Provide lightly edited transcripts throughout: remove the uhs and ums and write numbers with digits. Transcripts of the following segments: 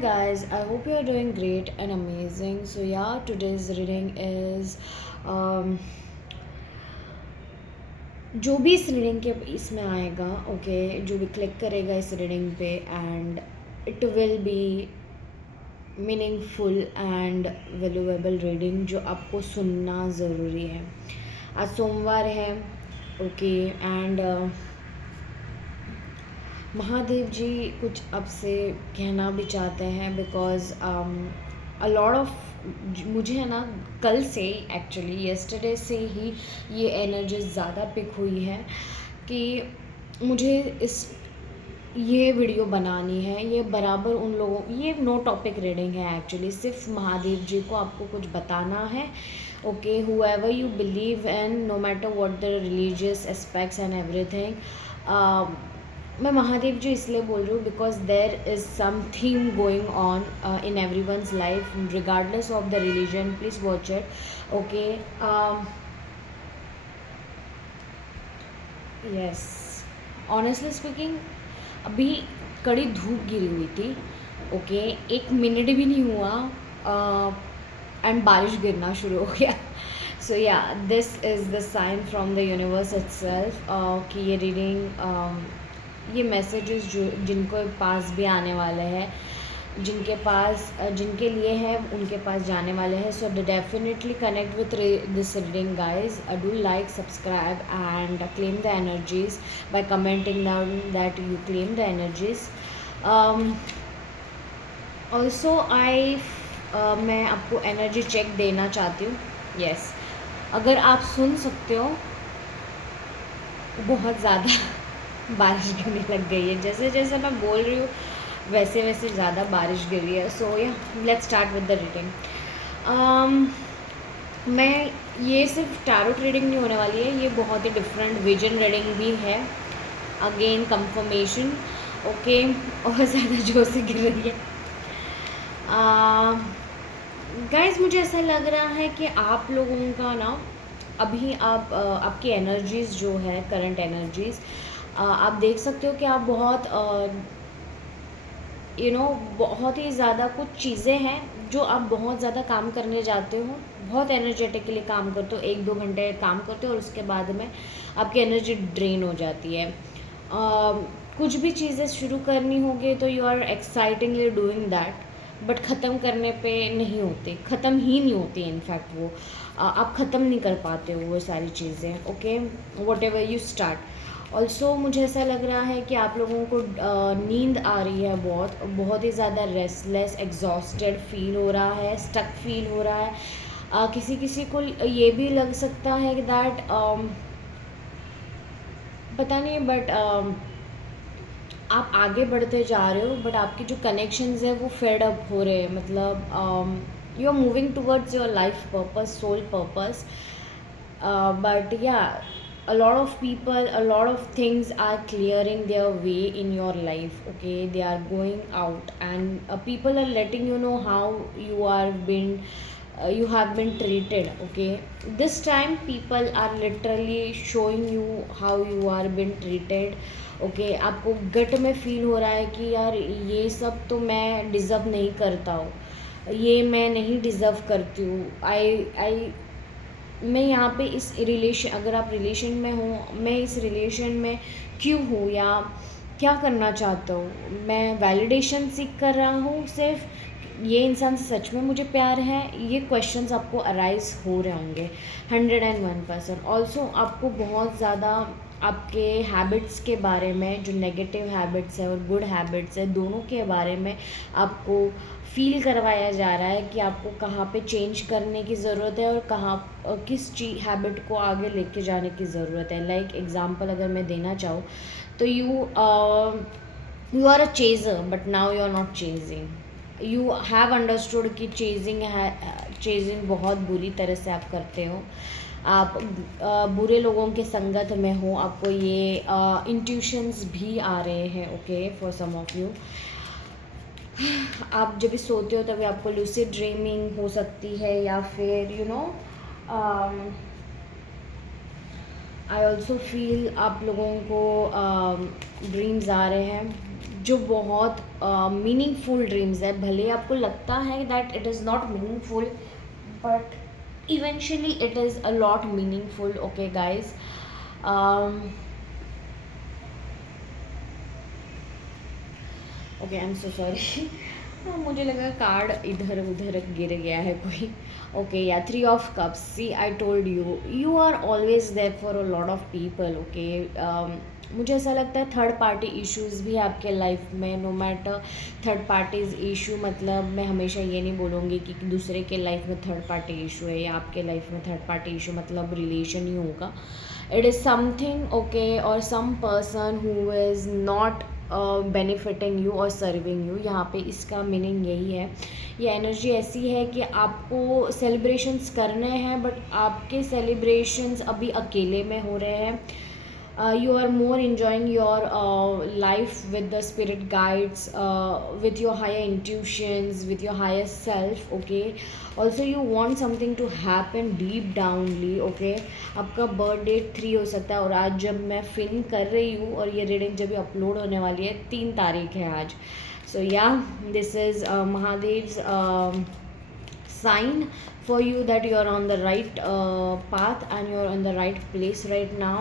guys, I hope you are doing great and amazing. So yeah, today's reading is um, जो भी इस reading के इसमें आएगा, ओके, जो भी क्लिक करेगा इस रीडिंग पे and it will be meaningful and valuable reading जो आपको सुनना ज़रूरी है। आज सोमवार है, ओके, एंड महादेव जी कुछ आपसे कहना भी चाहते हैं बिकॉज अ लॉट ऑफ मुझे है ना, कल से एक्चुअली येस्टरडे से ही ये एनर्जी ज़्यादा पिक हुई है कि मुझे इस ये वीडियो बनानी है। ये बराबर उन लोगों, ये नो टॉपिक रीडिंग है एक्चुअली, सिर्फ महादेव जी को आपको कुछ बताना है। Okay, whoever you believe in, no matter what the religious aspects and everything. मैं महादेव जी इसलिए बोल रही हूँ because there is some theme going on in every one's life regardless of the religion. Please watch it. Okay, yes, honestly speaking अभी कड़ी धूप गिरी हुई थी, ओके, 1 मिनट भी नहीं हुआ एंड बारिश गिरना शुरू हो गया। So yeah, this is the sign from the universe itself कि ये रीडिंग, ये मैसेजेस जो जिनको पास भी आने वाले हैं, जिनके लिए है उनके पास जाने वाले हैं। So definitely connect with this reading guys. Do like, subscribe and claim the energies by commenting down that you claim the energies. Also मैं आपको एनर्जी चेक देना चाहती हूँ। यस, अगर आप सुन सकते हो, बहुत ज़्यादा बारिश गिरने लग गई है। जैसे जैसे मैं बोल रही हूँ वैसे वैसे ज़्यादा बारिश गिर रही है। सो या, let's start with the reading. मैं ये सिर्फ टैरोट रीडिंग नहीं होने वाली है, ये बहुत ही डिफरेंट विजन रीडिंग भी है। अगेन कंफर्मेशन, ओके, और ज़्यादा जोर से गिर रही है। गाइस, मुझे ऐसा लग रहा है कि आप लोगों का ना अभी आपकी एनर्जीज़ जो है, करंट एनर्जीज़, आप देख सकते हो कि आप बहुत बहुत ही ज़्यादा कुछ चीज़ें हैं जो आप बहुत ज़्यादा काम करने जाते हो, बहुत एनर्जेटिकली काम करते हो, 1-2 घंटे काम करते हो और उसके बाद में आपकी एनर्जी ड्रेन हो जाती है। कुछ भी चीज़ें शुरू करनी होगी तो you are excitingly doing that, but ख़त्म करने पे नहीं होती, ख़त्म ही नहीं होती। इनफैक्ट वो आप ख़त्म नहीं कर पाते हो वो सारी चीज़ें। Okay, what ever you start. Also मुझे ऐसा लग रहा है कि आप लोगों को नींद आ रही है, बहुत ही ज़्यादा रेस्टलेस, एग्जॉस्टेड फील हो रहा है, स्टक फील हो रहा है। किसी किसी को ये भी लग सकता है कि दैट पता नहीं, बट आप आगे बढ़ते जा रहे हो बट आपके जो कनेक्शंस है वो फेड अप हो रहे हैं। मतलब you are moving towards your life purpose, soul purpose, but yeah, a lot of people, a lot of things are clearing their way in your life. Okay, they are going out and people are letting you know how you have been treated. Okay, this time people are literally showing you how you are been treated. Okay, आपको गट में feel हो रहा है कि यार ये सब तो मैं डिज़र्व नहीं करता हूँ, ये मैं नहीं डिज़र्व करती हूँ। आई मैं यहाँ पे इस रिलेशन, अगर आप रिलेशन में हो, मैं इस रिलेशन में क्यों हूँ या क्या करना चाहता हूँ, मैं वैलिडेशन सीख कर रहा हूँ सिर्फ, ये इंसान से सच में मुझे प्यार है, ये क्वेश्चंस आपको अराइज हो रहे होंगे 101%। ऑल्सो आपको बहुत ज़्यादा आपके हैबिट्स के बारे में, जो नेगेटिव हैबिट्स है और गुड हैबिट्स है, दोनों के बारे में आपको फील करवाया जा रहा है कि आपको कहाँ पे चेंज करने की ज़रूरत है और कहाँ किस चीज़ हैबिट को आगे लेके जाने की ज़रूरत है। लाइक एग्जांपल अगर मैं देना चाहूँ तो you are a chaser but now you are not chasing. You have understood कि चेजिंग बहुत बुरी तरह से आप करते हो, आप बुरे लोगों के संगत में हो, आपको ये इंट्यूशंस भी आ रहे हैं। Okay, for some of you, आप जब भी सोते हो तभी आपको लूसिड ड्रीमिंग हो सकती है या फिर आई ऑल्सो फील आप लोगों को ड्रीम्स आ रहे हैं जो बहुत मीनिंगफुल ड्रीम्स है, भले आपको लगता है that it is not meaningful, but eventually it is a lot meaningful. Okay guys, okay, I am so sorry. मुझे लगा कार्ड इधर उधर गिर गया है कोई. ओके, या 3 of Cups. See, I told you, you are always there for a lot of people. Okay, मुझे ऐसा लगता है थर्ड पार्टी इश्यूज़ भी है आपके लाइफ में. No matter third parties issue, मतलब मैं हमेशा ये नहीं बोलूँगी कि दूसरे के लाइफ में थर्ड पार्टी इशू है या आपके लाइफ में थर्ड पार्टी इशू मतलब रिलेशन ही होगा. इट इज़ समथिंग, ओके, और some person who is not benefiting you और सर्विंग यू. यहाँ पे इसका मीनिंग यही है. ये एनर्जी ऐसी है कि आपको सेलिब्रेशंस करने हैं, बट आपके सेलिब्रेशंस अभी अकेले में हो रहे हैं. You are more enjoying your life with the spirit guides, with your higher intuitions, with your higher self. Okay, also you want something to happen deep downly. Okay, आपका बर्थ डेट 3 हो सकता है, और आज जब मैं फिल्म कर रही हूँ और ये रीडिंग जब अपलोड होने वाली है 3 तारीख है आज. So yeah, this is Mahadev's sign for you that you are on the right path and you are on the right place right now.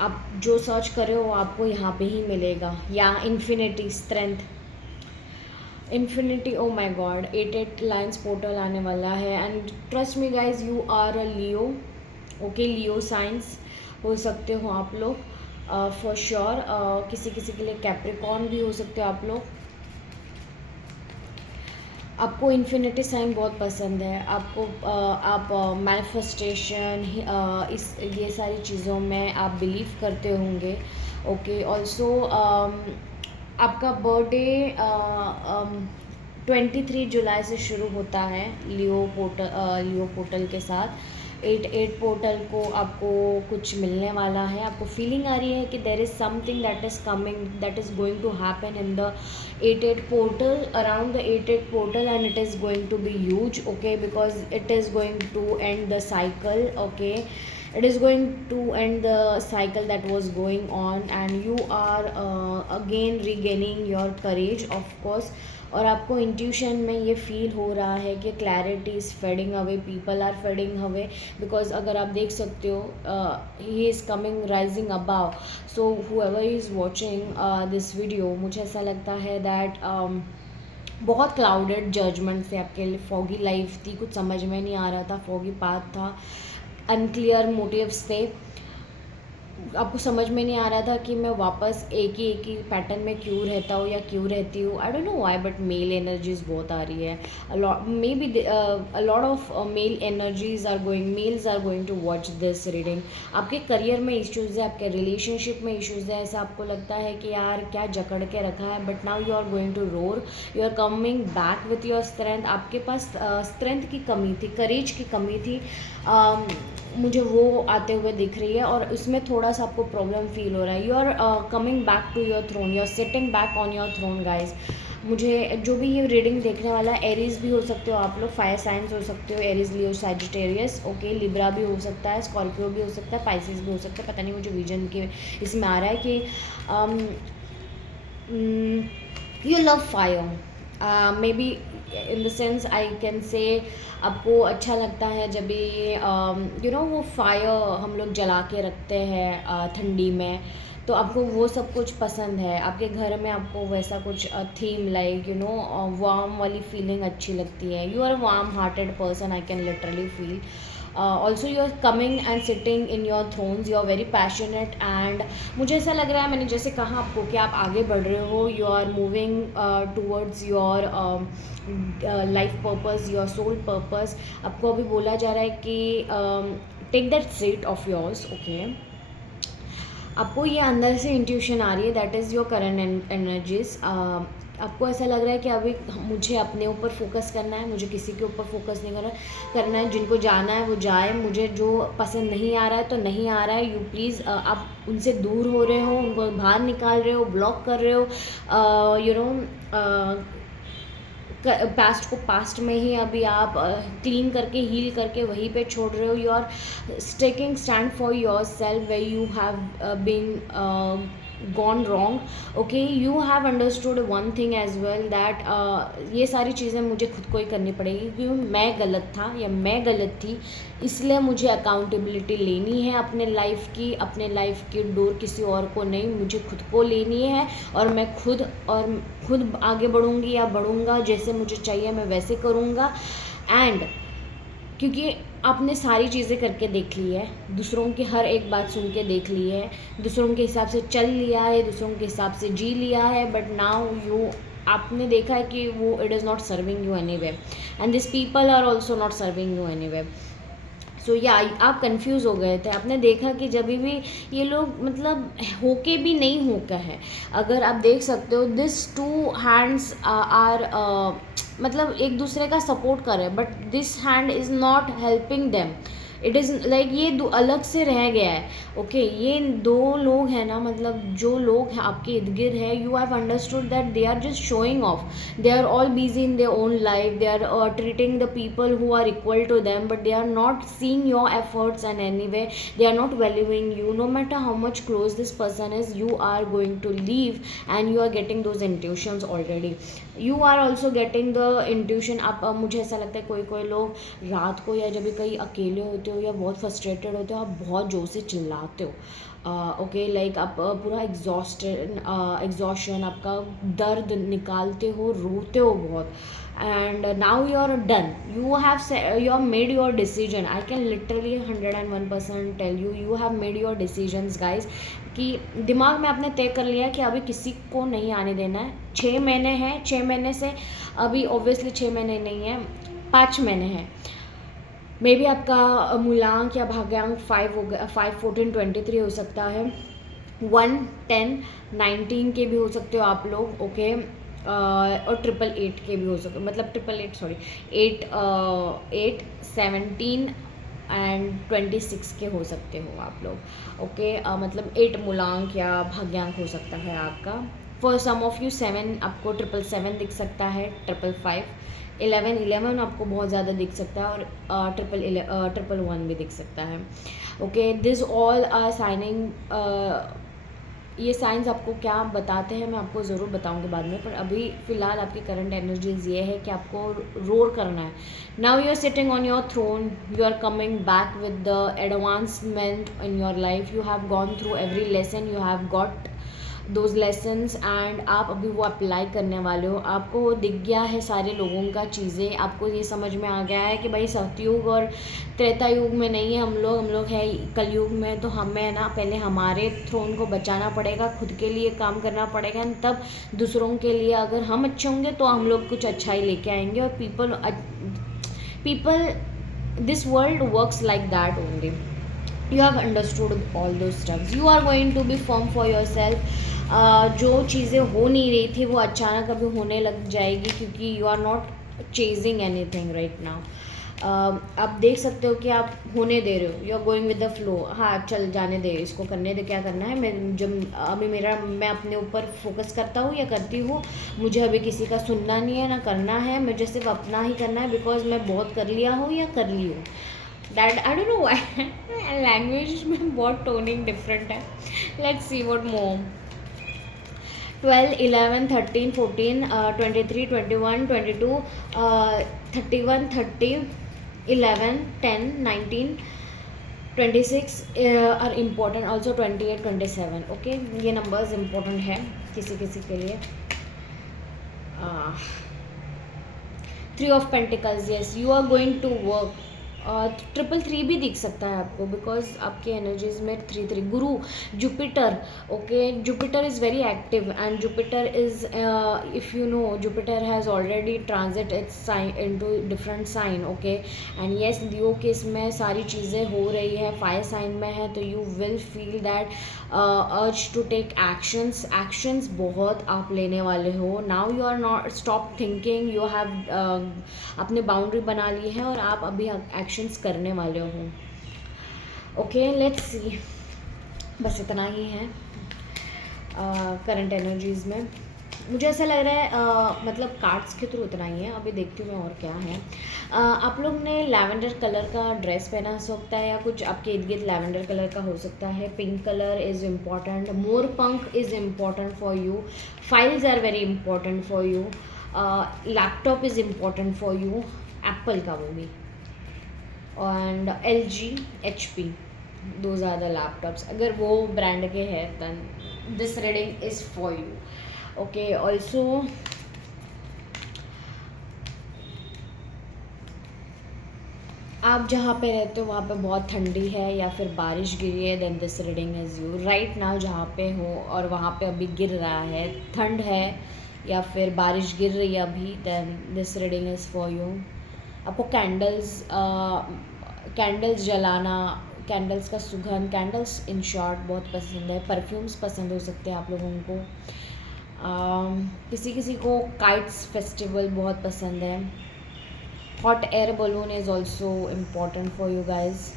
आप जो सर्च कर रहे हो आपको यहाँ पे ही मिलेगा. या infinity, strength, infinity. Oh my God, 8 lines portal आने वाला है. And trust me guys, you are a Leo. Okay, Leo signs हो सकते हो आप लोग फॉर श्योर. किसी किसी के लिए कैप्रिकॉर्न भी हो सकते हो आप लोग. आपको इन्फिनिटी साइन बहुत पसंद है. आपको आप मैनिफेस्टेशन, इस ये सारी चीज़ों में आप बिलीव करते होंगे. ओके, ऑल्सो आपका बर्थडे 23 जुलाई से शुरू होता है लियो पोर्टल के साथ. 8 पोर्टल को आपको कुछ मिलने वाला है. आपको फीलिंग आ रही है कि there is something that is coming, that is going to happen in the 8 portal, around the 8 portal, and it is going to be huge. Okay, because it is going to end the cycle. Okay, it is going to end the cycle that was going on, and you are again regaining your courage, of course. और आपको intuition में ये feel हो रहा है कि clarity is fading away, people are fading away, because अगर आप देख सकते हो he is coming rising above. So whoever is watching this video, मुझे ऐसा लगता है दैट बहुत क्लाउडेड जजमेंट थे आपके लिए. फॉगी लाइफ थी, कुछ समझ में नहीं आ रहा था, फॉगी पाथ था, अनक्लियर मोटिव्स थे. आपको समझ में नहीं आ रहा था कि मैं वापस एक ही पैटर्न में क्यों रहता हूँ या क्यों रहती हूँ. I don't know why, but male energies बहुत आ रही है. Maybe a lot of male energies are going, males are going to watch this reading. आपके करियर में इश्यूज़ है, आपके रिलेशनशिप में इश्यूज़ है. ऐसा आपको लगता है कि यार क्या जकड़ के रखा है, but now you are going to roar, you are coming back with your strength. आपके पास स्ट्रेंथ की कमी थी, करेज की कमी थी, मुझे वो आते हुए दिख रही है, और उसमें थोड़ा सा आपको प्रॉब्लम फील हो रहा है. You are coming back to your throne, you are sitting back on your throne guys. मुझे जो भी ये रीडिंग देखने वाला है, एरीज भी हो सकते हो आप लोग, फायर साइंस हो सकते हो, एरीज, लियो, सैजिटेरियस. ओके, लिब्रा भी हो सकता है, स्कॉर्पियो भी हो सकता है, पाइसिस भी हो सकता है. पता नहीं, मुझे विजन के इसमें आ रहा है कि you love fire. May be in the sense I can say आपको अच्छा लगता है जब भी यू नो वो फायर हम लोग जला के रखते हैं ठंडी में, तो आपको वो सब कुछ पसंद है. आपके घर में आपको वैसा कुछ theme like you know warm वाली फीलिंग अच्छी लगती है. You are warm hearted person, I can literally feel. Also you are coming and sitting in your thrones, you are very passionate. And मुझे ऐसा लग रहा है, मैंने जैसे कहा आपको कि आप आगे बढ़ रहे हो, you are moving towards your life purpose, your soul purpose. आपको अभी बोला जा रहा है कि take that seat of yours. Okay, आपको ये अंदर से इंट्यूशन आ रही है, that is your current energies. आपको ऐसा लग रहा है कि अभी मुझे अपने ऊपर फोकस करना है, मुझे किसी के ऊपर फोकस नहीं करना है. जिनको जाना है वो जाए, मुझे जो पसंद नहीं आ रहा है तो नहीं आ रहा है. यू प्लीज़, आप उनसे दूर हो रहे हो, उनको बाहर निकाल रहे हो, ब्लॉक कर रहे हो. यू नो पास्ट को पास्ट में ही अभी आप क्लीन करके, हील करके वहीं पे छोड़ रहे हो. You are taking stand for yourself, way you have been gone wrong, okay, you have understood one thing as well that ये सारी चीज़ें मुझे खुद को ही करनी पड़ेगी क्योंकि मैं गलत था या मैं गलत थी, इसलिए मुझे अकाउंटेबिलिटी लेनी है अपने लाइफ की डोर किसी और को नहीं, मुझे खुद को लेनी है और मैं खुद आगे बढ़ूँगी या बढ़ूँगा, जैसे मुझे चाहिए मैं वैसे करूँगा। एंड क्योंकि आपने सारी चीज़ें करके देख ली है, दूसरों की हर एक बात सुन के देख ली है, दूसरों के हिसाब से चल लिया है, दूसरों के हिसाब से जी लिया है, बट नाउ आपने देखा है कि वो it is not serving you any way and this people are also not serving you any way. So yeah आप कंफ्यूज हो गए थे, आपने देखा कि जब भी ये लोग मतलब होके भी नहीं होका है। अगर आप देख सकते हो दिस टू हैंड्स आर मतलब एक दूसरे का सपोर्ट कर रहे हैं, but this hand is not helping them, it is like ये अलग से रह गया है। ओके ये दो लोग हैं ना, मतलब जो लोग हैं आपके इर्द गिर्द है, you have understood that they are just showing off, they are all busy in their own life, they are treating the people who are equal to them, but they are not seeing your efforts and anyway, they are not valuing you, no matter how much close this person is, you are going to leave and you are getting those intuitions already, you are also getting the intuition। आप मुझे ऐसा लगता है कोई कोई लोग रात को या जब भी कहीं अकेले होते हो या बहुत फ्रस्ट्रेटेड होते हो, आप बहुत जोर से चिल्लाते हो, ओके लाइक आप पूरा एग्जॉशन आपका दर्द निकालते हो, रोते हो बहुत, and now you are done, you have made your decision, I can literally 101% tell you, you have made your decisions guys, कि दिमाग में आपने तय कर लिया कि अभी किसी को नहीं आने देना है। 6 महीने हैं, 6 महीने से अभी ऑब्वियसली 6 महीने नहीं है, 5 महीने हैं, मे बी आपका मूलांक या भाग्यांक 5 हो गया, 5 14 23 हो सकता है, 1 10 19 के भी हो सकते हो आप लोग, ओके और 888 के भी हो सकते, मतलब 888 सॉरी 8 17 एंड 26 के हो सकते हो आप लोग, ओके मतलब 8 मूलांक या भाग्यांक हो सकता है आपका। फॉर सम ऑफ यू 7 आपको 777 दिख सकता है, 555 11 आपको बहुत ज़्यादा दिख सकता है और 111 भी दिख सकता है, okay this all are signing. ये साइंस आपको क्या बताते हैं मैं आपको ज़रूर बताऊंगी बाद में, पर अभी फ़िलहाल आपकी करंट एनर्जीज ये है कि आपको रोर करना है। Now you are sitting on your throne, you are coming back with the advancement in your life, you have gone through every lesson, you have got those lessons and आप अभी वो apply करने वाले हो। आपको वो दिख गया है सारे लोगों का चीज़ें, आपको ये समझ में आ गया है कि भाई सतयुग और त्रेता युग में नहीं है हम लोग है कलयुग में, तो हमें ना पहले हमारे थ्रोन को बचाना पड़ेगा, खुद के लिए काम करना पड़ेगा, तब दूसरों के लिए अगर हम अच्छे होंगे तो हम लोग कुछ अच्छा ही लेके आएंगे। और people this world works like that only, you have understood all those steps, you are going to be firm for yourself। जो चीज़ें हो नहीं रही थी वो अचानक अभी होने लग जाएगी क्योंकि you are not chasing anything right now। आप देख सकते हो कि आप होने दे रहे हो, you are going with the flow, हाँ चल जाने दे, इसको करने दे, क्या करना है, मैं अपने ऊपर फोकस करता हूँ या करती हूँ, मुझे अभी किसी का सुनना नहीं है ना करना है, मुझे सिर्फ अपना ही करना है बिकॉज मैं बहुत कर लिया हूँ या कर ली हूँ। That I don't know why language में बहुत टोनिंग डिफरेंट है। Let's see what more. 12 11 13 14 23 21 22 31 30 11 10 19 26 are important, also 28 27, okay ये नंबर्स इम्पोर्टेंट है किसी किसी के लिए। 3 of pentacles, yes you are going to work. 333 भी दिख सकता है आपको बिकॉज आपकी एनर्जीज में 3 Guru Jupiter, okay Jupiter is very active and Jupiter is if you know Jupiter has already transit its sign into different sign, okay and yes Leo के इसमें सारी चीज़ें हो रही है, फायर साइन में है, तो you will feel that urge to take actions बहुत आप लेने वाले हो। Now you are not stop thinking, you have अपने बाउंड्री बना ली है और आप अभी एक्शंस करने वाले हो, ओके लेट्स सी, बस इतना ही है करंट एनर्जीज में। मुझे ऐसा लग रहा है मतलब कार्ड्स के थ्रू उतना ही है। अभी देखती हूँ मैं और क्या है। आप लोग ने लैवेंडर कलर का ड्रेस पहना हो सकता है, या कुछ आपके इर्द गिर्द लैवेंडर कलर का हो सकता है। पिंक कलर इज़ इम्पॉर्टेंट, मोर पंख is important for you, files are very important for you, laptop is important for you, Apple का वो भी, and LG, HP, those are the laptops. अगर वो ब्रांड के हैं then this reading is for you. Okay, also आप जहाँ पे रहते हो वहाँ पे बहुत ठंडी है या फिर बारिश गिरी है, then this reading is you. Right now जहाँ पे हो और वहाँ पे अभी गिर रहा है, ठंड है या फिर बारिश गिर रही है अभी, then this reading is for you. आपको कैंडल्स जलाना, कैंडल्स का सुगंध, कैंडल्स इन शॉर्ट बहुत पसंद है। परफ्यूम्स पसंद हो सकते हैं आप लोगों को। किसी किसी को काइट्स फेस्टिवल बहुत पसंद है। Hot air balloon is also important for you guys.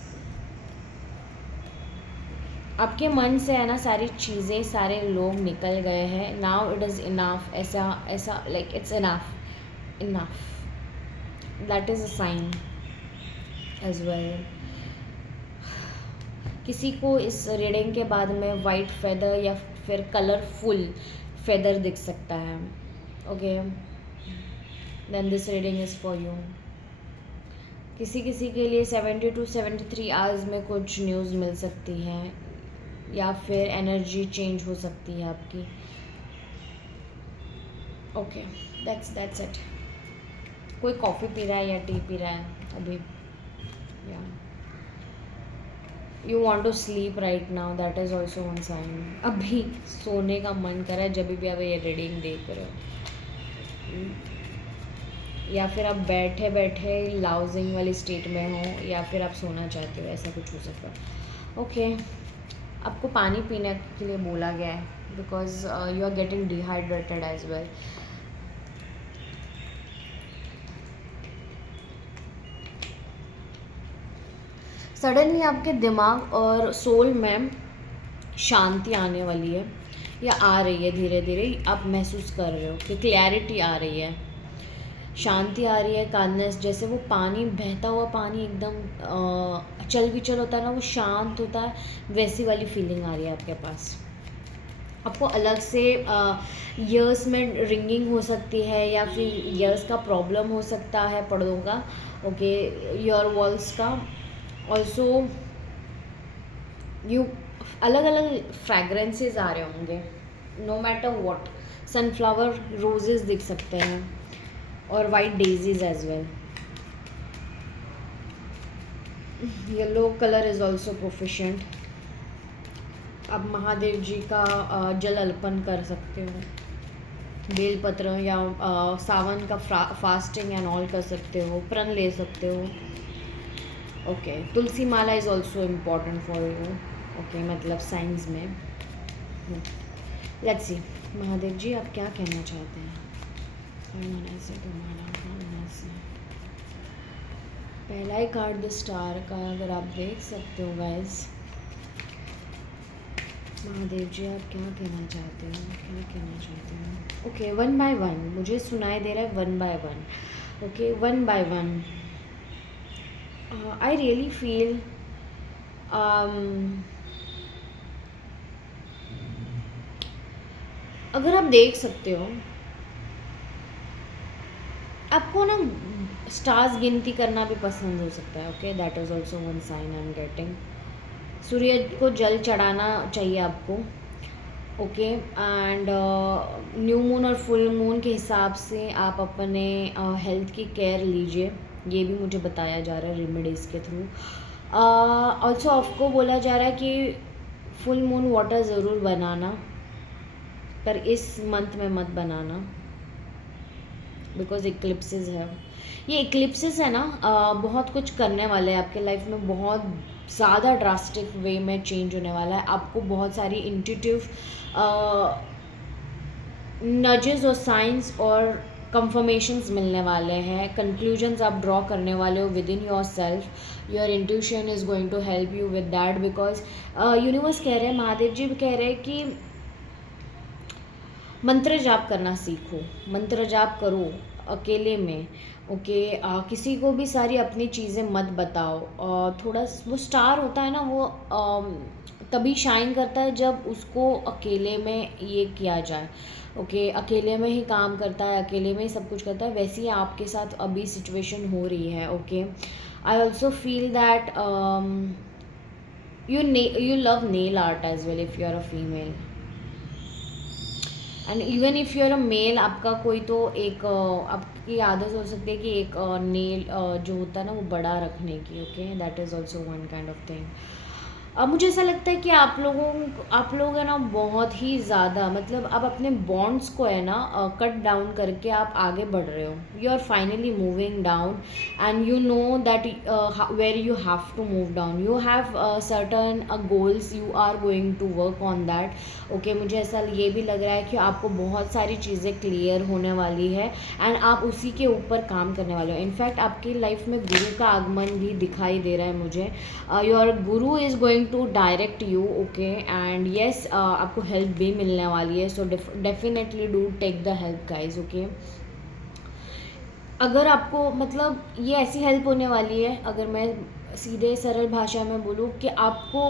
आपके मन से है ना सारी चीज़ें, सारे लोग निकल गए हैं। नाउ इट इज़ इनफ, ऐसा ऐसा like it's enough, enough, that is a sign as well. किसी को इस रीडिंग के बाद में वाइट फेदर या फिर कलरफुल फेदर दिख सकता है। Okay, then this reading is for you. किसी किसी के लिए 70 to 73 आवर्स में कुछ न्यूज़ मिल सकती है या फिर एनर्जी चेंज हो सकती है आपकी। Okay, that's it. कोई कॉफ़ी पी रहा है या टी पी रहा है अभी, या you want to sleep right now, that is also one sign. अभी सोने का मन कर रहा है जब भी आप ये रीडिंग देख रहे हो, या फिर आप बैठे बैठे लाउजिंग वाली स्टेट में हो, या फिर आप सोना चाहते हो, ऐसा कुछ हो सकता है। ओके, आपको पानी पीने के लिए बोला गया है because you are getting dehydrated as well. Suddenly आपके दिमाग और सोल में शांति आने वाली है या आ रही है, धीरे धीरे आप महसूस कर रहे हो कि क्लैरिटी आ रही है, शांति आ रही है, काल्मनेस। जैसे वो पानी, बहता हुआ पानी एकदम चल विचल होता है ना, वो शांत होता है, वैसी वाली फीलिंग आ रही है आपके पास। आपको अलग से ईयर्स में रिंगिंग हो सकती है या फिर ईयर्स का प्रॉब्लम हो सकता है, पड़ों का, ओके, ईयर वॉल्स का। ऑल्सो यू अलग अलग फ्रैग्रेंसेस आ रहे होंगे, no matter what. Sunflower roses दिख सकते हैं और white daisies as well. Yellow colour is also proficient. आप महादेव जी का जल अर्पण कर सकते हो, बेलपत्र या सावन का फास्टिंग एंड ऑल कर सकते हो, प्रण ले सकते हो। Okay, Tulsi Mala is also important for you. Okay, मतलब साइंस में। लेट्स सी महादेव जी आप क्या कहना चाहते हैं। पहला ही कार्ड द स्टार का अगर आप देख सकते हो गाइस। महादेव जी आप क्या कहना चाहते हो, क्या कहना चाहते हो। ओके, 1 by 1 मुझे सुनाई दे रहा है, 1 by 1। Okay, 1 by 1 I really feel अगर आप देख सकते हो, आपको ना स्टार्स गिनती करना भी पसंद हो सकता है। Okay, that is also one sign I am getting. सूर्य को जल चढ़ाना चाहिए आपको। ओके, एंड न्यू मून और फुल मून के हिसाब से आप अपने हेल्थ की केयर लीजिए, ये भी मुझे बताया जा रहा है रेमेडीज़ के थ्रू। ऑल्सो आपको बोला जा रहा है कि फुल मून वाटर ज़रूर बनाना, पर इस मंथ में मत बनाना बिकॉज इक्लिप्सेस है। ये इक्लिप्सेस है ना, बहुत कुछ करने वाले हैं आपके लाइफ में, बहुत ज़्यादा ड्रास्टिक वे में चेंज होने वाला है। आपको बहुत सारी इंट्यूटिव नजेस और साइंस और कंफर्मेशंस मिलने वाले हैं, कंक्लूजन्स आप ड्रॉ करने वाले हो within yourself. Your intuition is going to help you with that because universe कह रहे हैं, महादेव जी भी कह रहे हैं कि मंत्र जाप करना सीखो, मंत्र जाप करो अकेले में। ओके, किसी को भी सारी अपनी चीज़ें मत बताओ। थोड़ा वो स्टार होता है ना, वो तभी शाइन करता है जब उसको अकेले में ये किया जाए। ओके, अकेले में ही काम करता है, अकेले में ही सब कुछ करता है। वैसे ही आपके साथ अभी सिचुएशन हो रही है। Okay, I also feel that you love nail art as well if you are a female, and even if you are a male, आपका कोई तो एक आपकी आदत हो सकती है कि एक नेल जो होता है ना वो बड़ा रखने की। Okay, that is also one kind of thing. अब मुझे ऐसा लगता है कि आप लोग है ना बहुत ही ज़्यादा, मतलब आप अपने बॉन्ड्स को है ना कट डाउन करके आप आगे बढ़ रहे हो। You are finally moving down and you know that where you have to move down. You have certain goals, you are going to work on that. Okay, मुझे ऐसा ये भी लग रहा है कि आपको बहुत सारी चीज़ें क्लियर होने वाली है एंड आप उसी के ऊपर काम करने वाले हो। इनफैक्ट आपकी लाइफ में गुरु का आगमन भी दिखाई दे रहा है मुझे। Your guru is going to direct you. Okay, and yes आपको हेल्प भी मिलने वाली है। So definitely do take the help guys. Okay, अगर आपको मतलब ये ऐसी हेल्प होने वाली है, अगर मैं सीधे सरल भाषा में बोलूँ कि आपको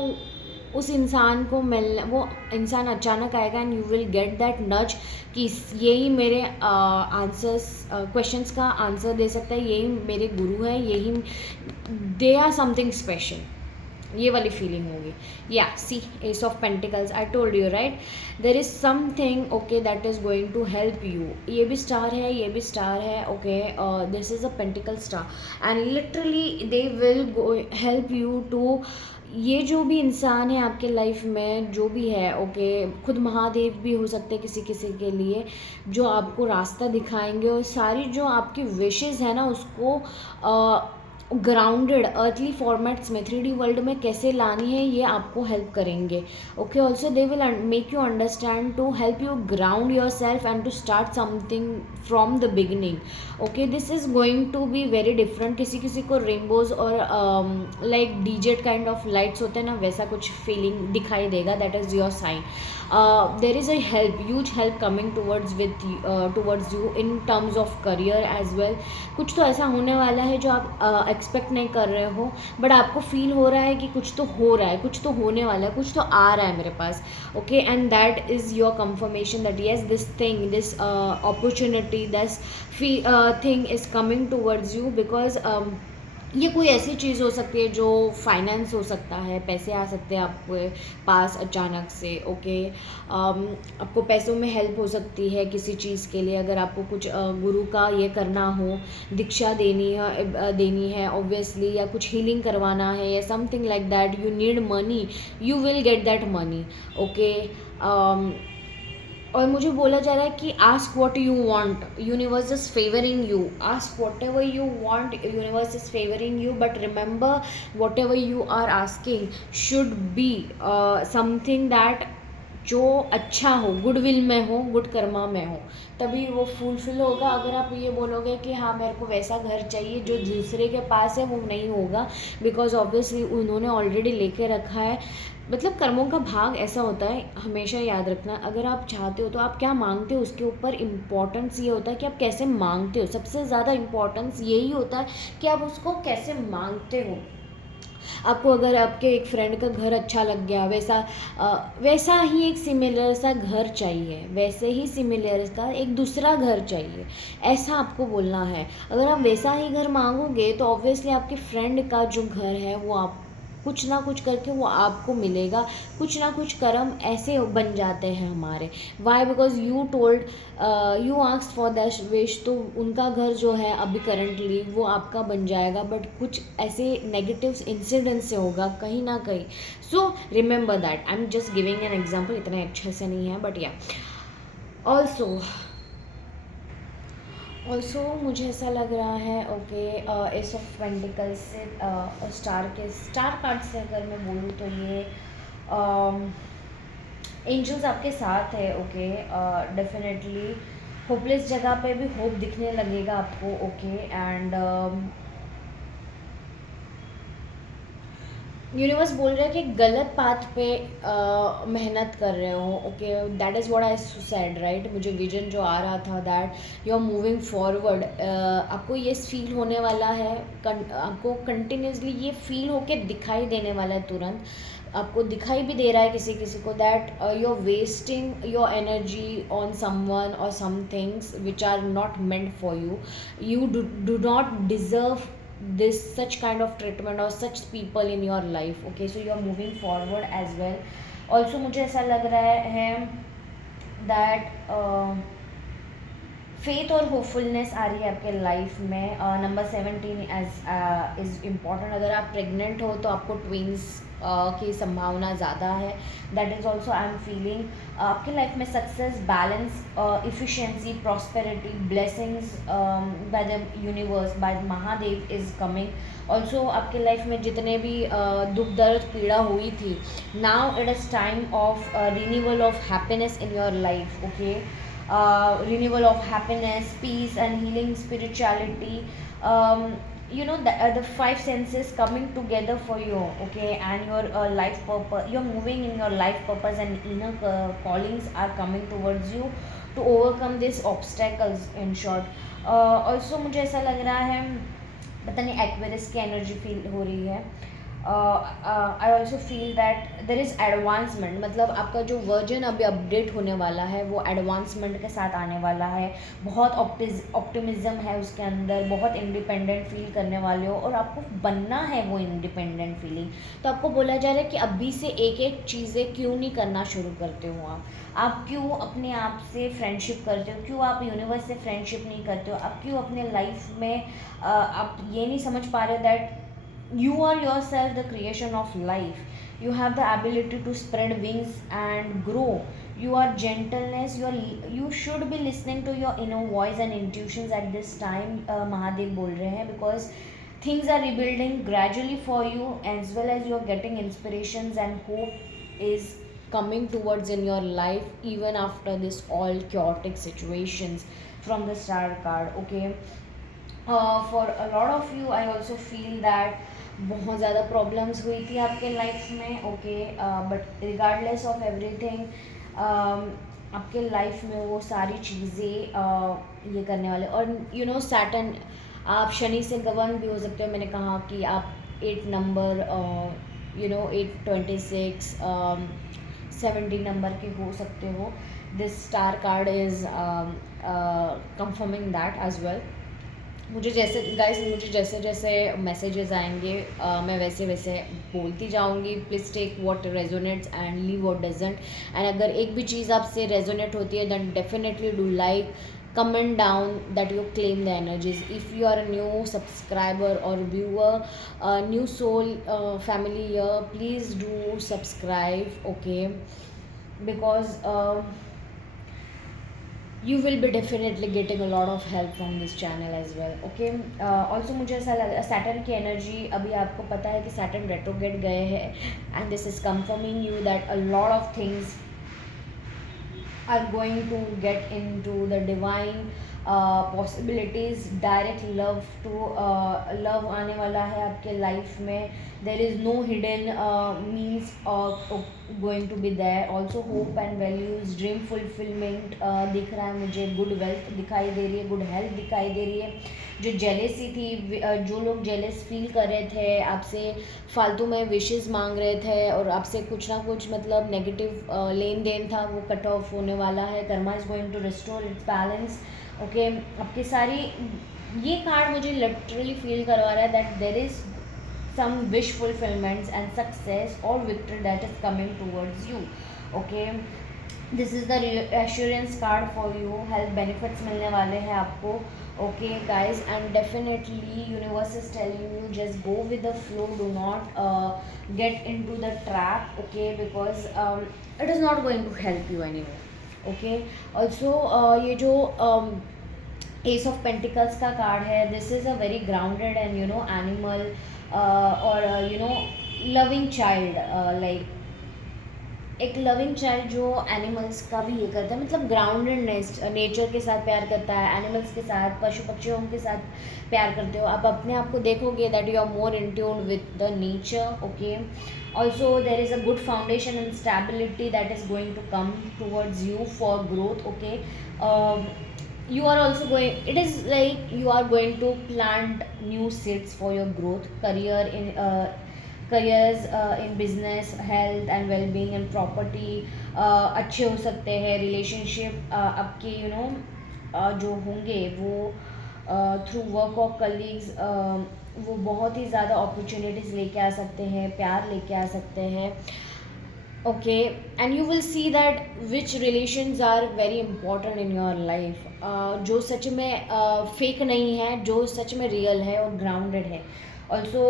उस इंसान को मिलना, वो इंसान अचानक आएगा and you will get that nudge कि यही मेरे आंसर्स क्वेश्चंस का आंसर दे सकता है, यही मेरे गुरु हैं, यही दे आर समथिंग स्पेशल। ये वाली फीलिंग होगी। Yeah see, ace of pentacles, I told you right, there is something okay that is going to help you. ये भी स्टार है, ये भी स्टार है। Okay, this is a pentacle star and literally they will go help you too. ये जो भी इंसान है आपके लाइफ में जो भी है, ओके, खुद महादेव भी हो सकते हैं किसी किसी के लिए, जो आपको रास्ता दिखाएंगे और सारी जो आपकी विशेज़ है ना उसको ग्राउंडेड अर्थली फॉर्मेट्स में 3D वर्ल्ड में कैसे लानी है, ये आपको हेल्प करेंगे। Okay, also they will make you understand to help you ground yourself and to start something from the beginning. Okay, this is going to be very different. किसी किसी को रेनबोज और लाइक डीजेट kind of lights होते हैं ना, वैसा कुछ फीलिंग दिखाई देगा। That is your sign. There is a help, huge help coming towards you in terms of career as well. कुछ तो ऐसा होने वाला है जो आप एक्सपेक्ट नहीं कर रहे हो, बट आपको फील हो रहा है कि कुछ तो हो रहा है, कुछ तो होने वाला है, कुछ तो आ रहा है मेरे पास। Okay, and that is your confirmation that yes this thing, this opportunity, this thing is coming towards you. Because ये कोई ऐसी चीज़ हो सकती है जो फाइनेंस हो सकता है, पैसे आ सकते हैं आपके पास अचानक से। ओके, आपको पैसों में हेल्प हो सकती है किसी चीज़ के लिए। अगर आपको कुछ गुरु का ये करना हो, दीक्षा देनी है ऑब्वियसली, या कुछ हीलिंग करवाना है या something like that, you need money, you will get that money. Okay, और मुझे बोला जा रहा है कि ask what you want, universe is favouring you. Ask whatever you want, universe is favouring you, but remember whatever you are asking should be something that जो अच्छा हो, गुडविल में हो, गुड कर्मा में हो, तभी वो फुलफिल होगा। अगर आप ये बोलोगे कि हाँ मेरे को वैसा घर चाहिए जो दूसरे के पास है, वो नहीं होगा, बिकॉज ऑब्वियसली उन्होंने ऑलरेडी लेके रखा है। मतलब कर्मों का भाग ऐसा होता है, हमेशा याद रखना। अगर आप चाहते हो तो आप क्या मांगते हो उसके ऊपर इम्पोर्टेंस ये होता है कि आप कैसे मांगते हो। सबसे ज़्यादा इम्पोर्टेंस यही होता है कि आप उसको कैसे मांगते हो। आपको अगर आपके एक फ्रेंड का घर अच्छा लग गया, वैसा ही एक सिमिलर सा घर चाहिए, वैसे ही सिमिलर सा एक दूसरा घर चाहिए, ऐसा आपको बोलना है। अगर आप वैसा ही घर मांगोगे तो ऑब्वियसली आपके फ्रेंड का जो घर है वो आप कुछ ना कुछ करके वो आपको मिलेगा। कुछ ना कुछ कर्म ऐसे बन जाते हैं हमारे। Why? Because you told, you asked for that wish, तो उनका घर जो है अभी करंटली वो आपका बन जाएगा, बट कुछ ऐसे नेगेटिव इंसिडेंट से होगा कहीं ना कहीं। So remember that. I am just giving an example, इतने अच्छे से नहीं है, बट या ऑल्सो मुझे ऐसा लग रहा है। ओके, एस ऑफ पेंटिकल्स से स्टार कार्ड से अगर मैं बोलूँ तो ये एंजल्स आपके साथ है। ओके, डेफिनेटली होपलेस जगह पे भी होप दिखने लगेगा आपको। ओके, एंड यूनिवर्स बोल रहा है कि गलत पाथ पे मेहनत कर रहे हो, okay, that is what I said, right. मुझे विजन जो आ रहा था that you are moving forward, आपको ये फील होने वाला है, आपको कंटिन्यूसली ये फील होके दिखाई देने वाला है, तुरंत आपको दिखाई भी दे रहा है किसी किसी को that you are wasting your energy on someone और some things which are not meant for you, you do not deserve this such kind of treatment or such people in your life, okay, so you are moving forward as well. Also मुझे ऐसा लग रहा है that faith और hopefulness आ रही है आपके लाइफ में। Number 17 age is important. अगर आप प्रेग्नेंट हो तो आपको ट्विंस की संभावना ज़्यादा है, that is also I am feeling. आपके लाइफ में success, balance, efficiency, prosperity, blessings by the universe, by Mahadev is coming. Also आपके लाइफ में जितने भी दुख दर्द पीड़ा हुई थी, now it is time of renewal of happiness in your life, okay. Renewal of happiness, peace and healing, spirituality, you know, the five senses coming together for you, okay, and your life purpose, you're moving in your life purpose and inner callings are coming towards you to overcome these obstacles, in short. Also मुझे ऐसा लग रहा है, पता नहीं Aquarius की energy feel हो रही है। आई also feel that there is advancement, मतलब आपका जो वर्जन अभी अपडेट होने वाला है वो एडवांसमेंट के साथ आने वाला है। बहुत ऑप्टिमिज्म है उसके अंदर, बहुत इंडिपेंडेंट फील करने वाले हो और आपको बनना है वो इंडिपेंडेंट फीलिंग। तो आपको बोला जा रहा है कि अभी से एक एक चीज़ें क्यों नहीं करना शुरू करते हो आप क्यों अपने आप से फ्रेंडशिप करते हो, क्यों आप यूनिवर्स से फ्रेंडशिप नहीं करते हो, आप क्यों अपने लाइफ में आप ये नहीं समझ पा रहे that you are yourself the creation of life, you have the ability to spread wings and grow, you are gentleness, you should be listening to your inner voice and intuitions at this time, Mahadev बोल रहे हैं, because things are rebuilding gradually for you, as well as you are getting inspirations and hope is coming towards in your life even after this all chaotic situations from the star card, okay. For a lot of you I also feel that बहुत ज़्यादा problems हुई थी आपके life में, okay, but regardless of everything आपके life में वो सारी चीज़ें ये करने वाले। और यू नो सैटर्न, आप शनि से गवर्न भी हो सकते हो। मैंने कहा कि आप 8 नंबर, यू नो 8, 26, 17 नंबर के हो सकते हो। This star card is confirming that as well. मुझे जैसे गाइस, मुझे जैसे जैसे मैसेजेस आएंगे मैं वैसे वैसे बोलती जाऊंगी। Please take what resonates and leave what doesn't. And अगर एक भी चीज़ आपसे रेजोनेट होती है then definitely do like, comment down that you claim the energies. If you are a new subscriber or viewer, new soul family here, please do subscribe, okay, because you will be definitely getting a lot of help from this channel as well, okay. Also मुझे ऐसा लग Saturn की energy, अभी आपको पता है कि Saturn retrograde गए हैं, and this is confirming you that a lot of things are going to get into the divine possibilities, direct love to love आने वाला है आपके लाइफ में। there is no hidden means of going to be there. also hope and values, dream fulfillment दिख रहा है मुझे, good wealth दिखाई दे रही है, good health दिखाई दे रही है। जो जेलेसी थी, जो लोग जेलेस फील कर रहे थे आपसे, फालतू में विशेस मांग रहे थे और आपसे कुछ ना कुछ मतलब नेगेटिव लेन देन था, वो कट ऑफ होने वाला है। Karma is going to restore its balance, okay. आपकी सारी, ये कार्ड मुझे लिटरली फील करवा रहा है that there is some wish fulfillments and success or victory that is coming towards you, okay. this is the assurance card for you, health benefits मिलने वाले हैं आपको, okay guys. and definitely universe is telling you just go with the flow, do not get into the trap, okay, because it is not going to help you anymore, okay. also ये जो ace of pentacles का card है, this is a very grounded and you know animal और you know loving child, like एक loving child जो animals का भी ये करता है, मतलब ग्राउंडेडनेस, नेचर के साथ प्यार करता है, एनिमल्स के साथ, पशु पक्षियों के साथ प्यार करते हो, आप अपने आप को देखोगे that you are more in tune with the nature, okay. Also there is a good foundation and stability that is going to come towards you for growth, okay. You are also going, it is like you are going to plant new seeds for your growth, careers in business, health and well-being and property अच्छे हो सकते हैं, relationship आपके जो होंगे वो through work of colleagues वो बहुत ही ज़्यादा अपॉर्चुनिटीज़ लेके आ सकते हैं, प्यार लेके आ सकते हैं, okay. And you will see that which relations are very important in your life, जो सच में फेक नहीं है, जो सच में रियल है और ग्राउंडेड है। ऑल्सो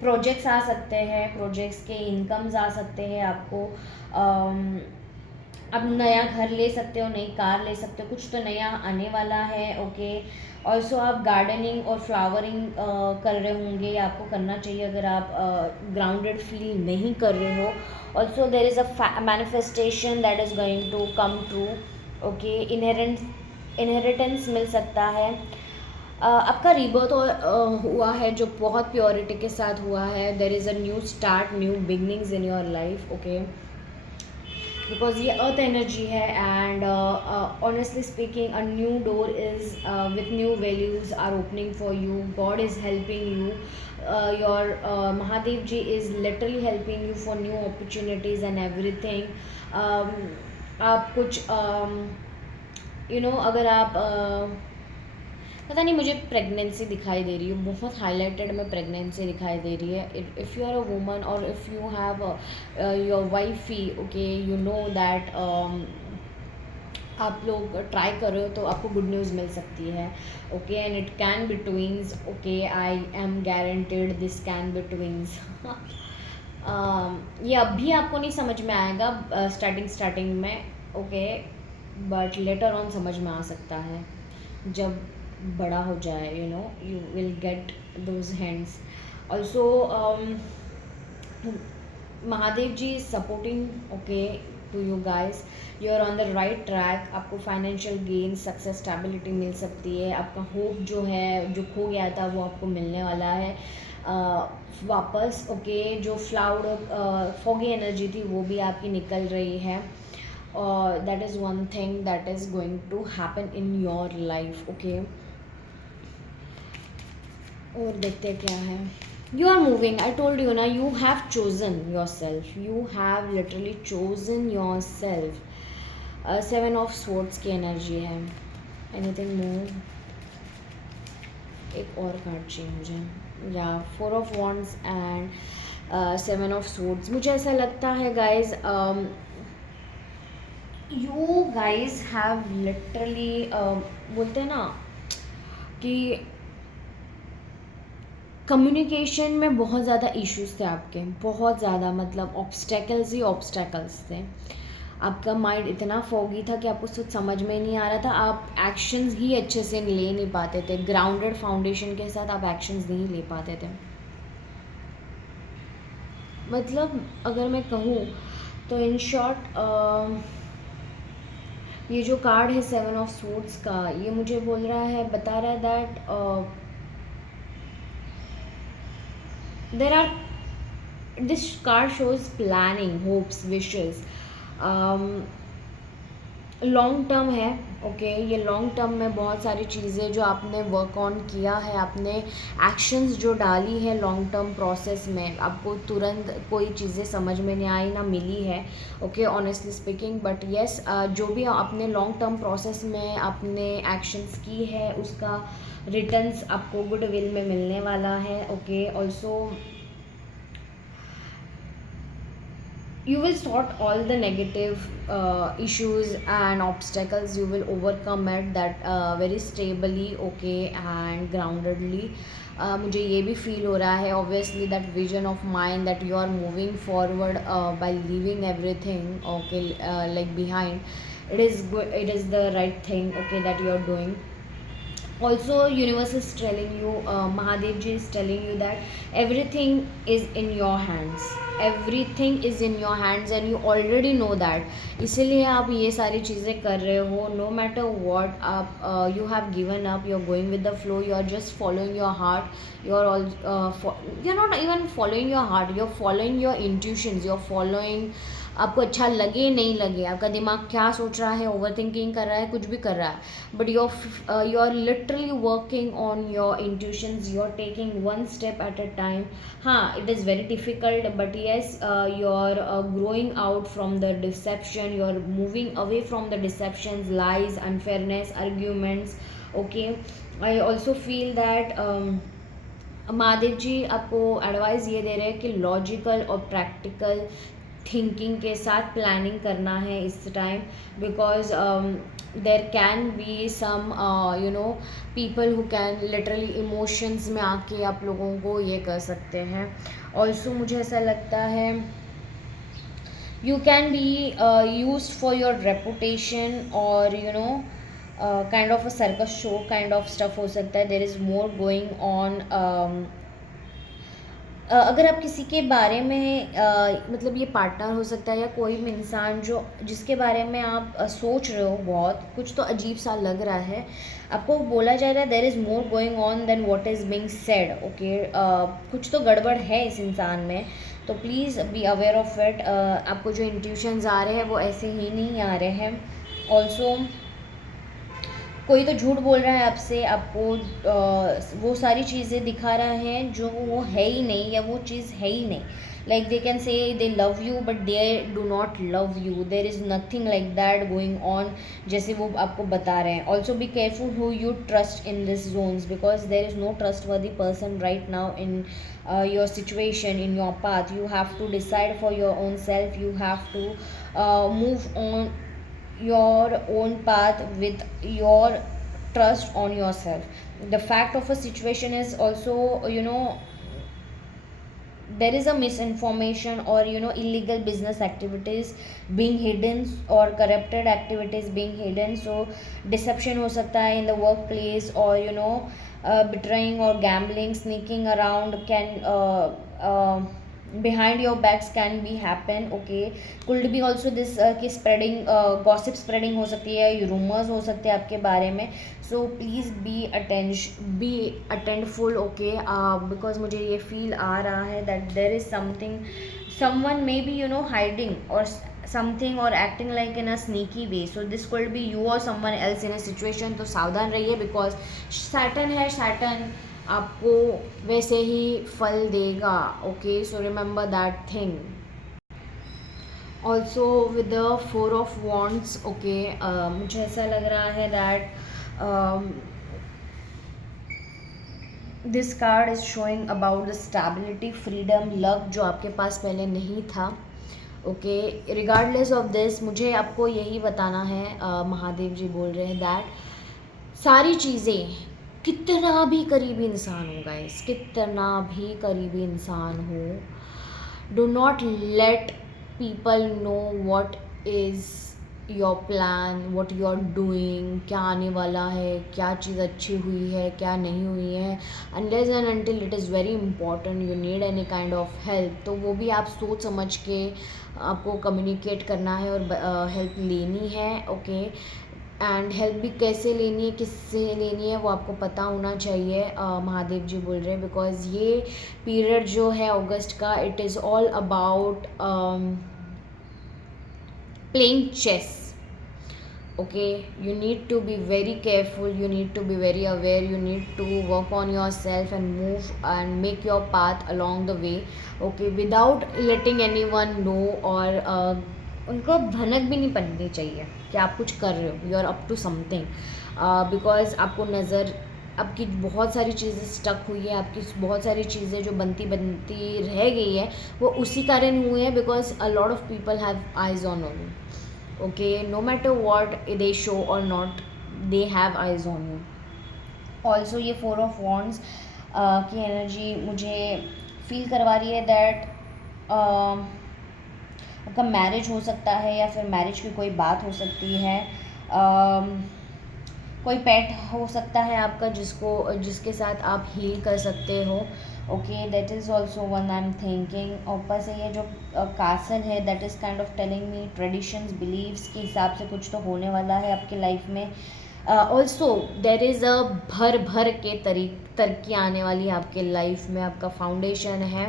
प्रोजेक्ट्स आ सकते हैं, प्रोजेक्ट्स के इनकम्स आ सकते हैं आपको, अब नया घर ले सकते हो, नई कार ले सकते हो, कुछ तो नया आने वाला है, ओके। ऑल्सो आप गार्डनिंग और फ्लावरिंग कर रहे होंगे, या आपको करना चाहिए अगर आप ग्राउंडेड फील नहीं कर रहे हो। Also there is a manifestation that is going to come true, okay. Inheritance मिल सकता है, आपका रीबर्थ हुआ है जो बहुत प्योरिटी के साथ हुआ है, there is a new start, new beginnings in your life, okay. Because ये अर्थ एनर्जी है, and honestly speaking a new door is with new values are opening for you, god is helping you, your Mahadev ji is literally helping you for new opportunities and everything. आप कुछ अगर आप पता नहीं, मुझे pregnancy दिखाई दे रही है, बहुत हाईलाइटेड में प्रेगनेंसी दिखाई दे रही है। If you are a woman और if you have your wifey, okay, you know that आप लोग ट्राई कर रहे हो तो आपको गुड न्यूज़ मिल सकती है, okay. And it can be twins, okay, I am guaranteed this can be twins. ये अभी आपको नहीं समझ में आएगा स्टार्टिंग में, ओके, बट लेटर ऑन समझ में आ सकता है जब बड़ा हो जाए, you will get those hands. Also Mahadev ji is supporting, okay, to you guys, you are on the right track, आपको फाइनेंशियल गेन, सक्सेस, स्टेबिलिटी मिल सकती है, आपका होप जो है, जो खो गया था वो आपको मिलने वाला है वापस, ओके। जो फ्लाउड फॉगी एनर्जी थी वो भी आपकी निकल रही है, that is one thing that is going to happen in your life, okay. और देखते हैं क्या है। You are moving, I told you ना, you have chosen yourself, you have literally chosen yourself. 7 of swords की energy है, anything more, एक और कार्ड चाहिए मुझे, yeah 4 of wands and 7 of swords. मुझे ऐसा लगता है guys, you guys have literally, बोलते हैं ना कि कम्युनिकेशन में बहुत ज़्यादा इश्यूज थे आपके, बहुत ज़्यादा, मतलब ऑब्स्टेकल्स ही ऑब्स्टेकल्स थे। आपका माइंड इतना फॉगी था कि आपको कुछ समझ में नहीं आ रहा था, आप एक्शंस ही अच्छे से ले नहीं पाते थे, ग्राउंडेड फाउंडेशन के साथ आप एक्शंस नहीं ले पाते थे। मतलब अगर मैं कहूँ तो इन शॉर्ट, ये जो कार्ड है 7 ऑफ स्वॉर्ड्स का, ये मुझे बोल रहा है, बता रहा है that there are, this card shows planning, hopes, wishes, long term है, ओके। ये लॉन्ग टर्म में बहुत सारी चीज़ें जो आपने वर्क ऑन किया है, आपने एक्शंस जो डाली है लॉन्ग टर्म प्रोसेस में, आपको तुरंत कोई चीज़ें समझ में नहीं आई ना मिली है, okay, honestly speaking, but yes, जो भी आपने लॉन्ग टर्म प्रोसेस में आपने एक्शंस की है उसका रिटर्न्स आपको गुड विल में मिलने वाला है, okay. Also you will sort all the negative issues and obstacles, you will overcome it that very stably, okay, and groundedly। मुझे ये भी फील हो रहा है obviously that vision of mine that you are moving forward by leaving everything, okay, like behind, it is the right thing, okay, that you are doing। Also universe is telling you, Mahadev ji is telling you that everything is in your hands, everything is in your hands and you already know that, इसीलिए आप ये सारी चीज़ें कर रहे हो. No matter what, आप you have given up, you're going with the flow, you're just following your heart, you're all you're not even following your heart, you're following your intuitions, you're following, आपको अच्छा लगे नहीं लगे, आपका दिमाग क्या सोच रहा है, ओवर थिंकिंग कर रहा है, कुछ भी कर रहा है, but you are literally working on your intuitions, you are taking one step at a time. हाँ, it is very difficult, but yes, you are growing out from the deception, you are moving away from the deceptions, lies, unfairness, arguments. Okay, I also feel that Mahadev ji आपको advice ये दे रहे हैं कि logical और practical thinking के साथ planning करना है इस time, because there can be some people who can literally emotions में आके आप लोगों को ये कर सकते हैं. ऑल्सो मुझे ऐसा लगता है you can be used for your reputation और kind of a circus show kind of stuff हो सकता है. There is more going on. अगर आप किसी के बारे में मतलब ये पार्टनर हो सकता है या कोई भी इंसान जो जिसके बारे में आप सोच रहे हो, बहुत कुछ तो अजीब सा लग रहा है, आपको बोला जा रहा है there is more going on than what is being said. Okay, कुछ तो गड़बड़ है इस इंसान में, तो please be aware of it. आपको जो इंट्यूशंस आ रहे हैं वो ऐसे ही नहीं आ रहे हैं. ऑल्सो कोई तो झूठ बोल रहा है आपसे, आपको वो सारी चीज़ें दिखा रहा है जो वो है ही नहीं, या वो चीज़ है ही नहीं. Like they can say they love you but they do not love you. There is nothing like that going on, जैसे वो आपको बता रहे हैं. Also be careful who you trust in this zones, because there is no trustworthy person right now in your situation, in your path. You have to decide for your own self, you have to move on your own path with your trust on yourself. The fact of a situation is also, there is a misinformation or illegal business activities being hidden or corrupted activities being hidden. So deception हो सकता है in the workplace, or betraying or gambling, sneaking around can behind your backs can be happen. Okay, could be also this कि spreading gossip spreading हो सकती है, rumors हो सकते हैं आपके बारे में. So please be attentful. Okay, because मुझे ये feel आ रहा है that there is someone maybe hiding or something or acting like in a sneaky way. So this could be you or someone else in a situation. तो सावधान रहिए, because Saturn है, Saturn आपको वैसे ही फल देगा. Okay, so remember that thing. Also with the 4 of wands, okay, मुझे ऐसा लग रहा है that this card is showing about the stability, freedom, luck जो आपके पास पहले नहीं था. ओके, रिगार्डलेस ऑफ दिस मुझे आपको यही बताना है, महादेव जी बोल रहे हैं दैट सारी चीज़ें, कितना भी करीबी इंसान हो गाइस, कितना भी करीबी इंसान हो, do not let people know what is your plan, what you are doing, क्या आने वाला है, क्या चीज़ अच्छी हुई है, क्या नहीं हुई है. Unless and until it is very important, you need any kind of help, तो वो भी आप सोच समझ के आपको कम्युनिकेट करना है और हेल्प लेनी है. ओके, एंड हेल्प भी कैसे लेनी है, किससे लेनी है, वो आपको पता होना चाहिए. महादेव जी बोल रहे हैं, बिकॉज ये पीरियड जो है अगस्त का, it is all about playing chess. Okay, you need to be very careful, you need to be very aware, you need to work on yourself and move and make your path along the way. Okay, without letting anyone know, और उनको भनक भी नहीं पड़नी चाहिए कि आप कुछ कर रहे हो, you are up to something. Because आपको नज़र, आपकी बहुत सारी चीज़ें स्टक हुई है, आपकी बहुत सारी चीज़ें जो बनती बनती रह गई है, वो उसी कारण हुई है, because a lot of people have eyes on you. Okay, no matter what they show और not, they have eyes on you. Also ये 4 ऑफ वॉन्ड्स की एनर्जी मुझे फील करवा रही है दैट आपका मैरिज हो सकता है, या फिर मैरिज की कोई बात हो सकती है. कोई पेट हो सकता है आपका जिसके साथ आप हील कर सकते हो। Okay, that is also one I am thinking. ऊपर से ये जो कासल है that is kind of telling me traditions beliefs के हिसाब से कुछ तो होने वाला है आपकी लाइफ में। ऑल्सो देर इज़ अ भर भर के तरक्की आने वाली है आपके लाइफ में। आपका फाउंडेशन है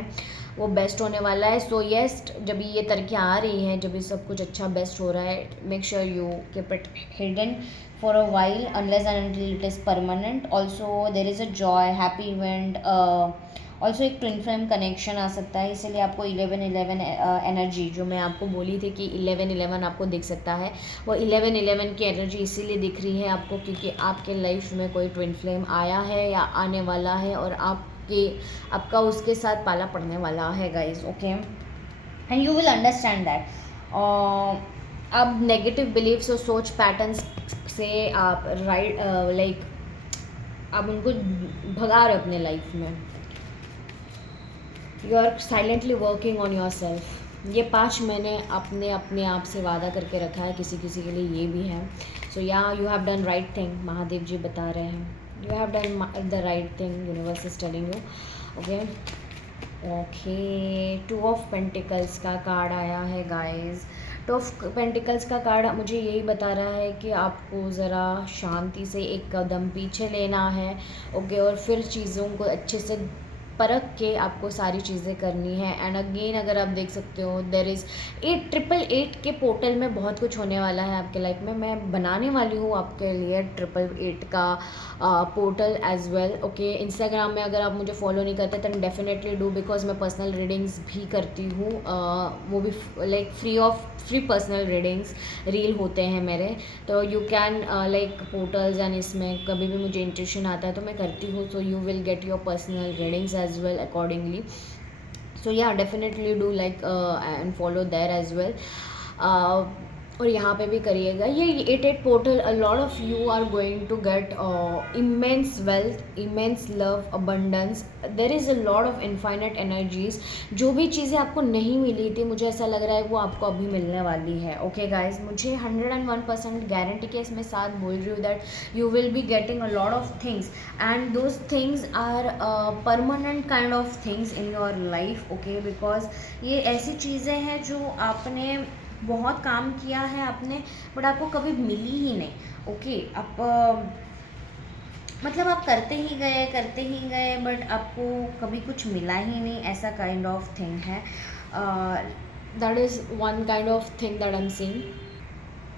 वो बेस्ट होने वाला है। सो येस, जब ये तरक्कियाँ आ रही हैं, जब ये सब कुछ अच्छा बेस्ट हो रहा है, make sure you keep it hidden for a while unless and until it is permanent. Also there is a joy happy event, also एक ट्विन फ्लेम कनेक्शन आ सकता है, इसीलिए आपको 11-11 एनर्जी जो मैं आपको बोली थी कि 11-11 आपको दिख सकता है, वो 11-11 की एनर्जी इसीलिए दिख रही है आपको क्योंकि आपके लाइफ में कोई ट्विन फ्लेम आया है या आने वाला है और आपका उसके साथ पाला पड़ने वाला है guys. Okay, and you will understand that. अब नेगेटिव बिलीव्स और सोच पैटर्न्स से आप आप उनको भगा रहे हो अपने लाइफ में। You are silently working on yourself. ये 5 महीने अपने अपने आप से वादा करके रखा है, किसी किसी के लिए ये भी है। So yeah you have done right thing, Mahadev ji बता रहे हैं you have done the right thing, universe is telling you. Okay okay, 2 of pentacles का कार्ड आया है गाइज। 2 ऑफ पेंटिकल्स का कार्ड मुझे यही बता रहा है कि आपको ज़रा शांति से एक कदम पीछे लेना है। ओके, और फिर चीज़ों को अच्छे से परख के आपको सारी चीज़ें करनी है। एंड अगेन अगर आप देख सकते हो देर इज़ 888 के पोर्टल में बहुत कुछ होने वाला है आपके लाइफ में। मैं बनाने वाली हूँ आपके लिए 888 का portal as well. Okay, Instagram में अगर आप मुझे फॉलो नहीं करते तो डेफिनेटली डू, बिकॉज मैं पर्सनल रीडिंग्स भी करती हूँ, वो भी like free personal readings reel होते हैं मेरे। तो you can like portals and इसमें कभी भी मुझे इंट्यूशन आता है तो मैं करती हूँ। So you will get your personal readings as well accordingly. So yeah definitely do like and follow there as well. और यहाँ पे भी करिएगा ये 88 portal. A lot of you are going to get immense wealth, immense love, abundance. There is a lot of infinite energies. जो भी चीज़ें आपको नहीं मिली थी मुझे ऐसा लग रहा है वो आपको अभी मिलने वाली है। ओके गाइज, मुझे 101% गारंटी के इसमें साथ बोल रही हूँ that you will be getting a lot of things and those things are permanent kind of things in your life. Okay, because ये ऐसी चीज़ें हैं जो आपने बहुत काम किया है आपने, बट आपको कभी मिली ही नहीं। ओके, आप मतलब आप करते ही गए बट आपको कभी कुछ मिला ही नहीं, ऐसा काइंड ऑफ थिंग है। That is one kind of thing that I am seeing.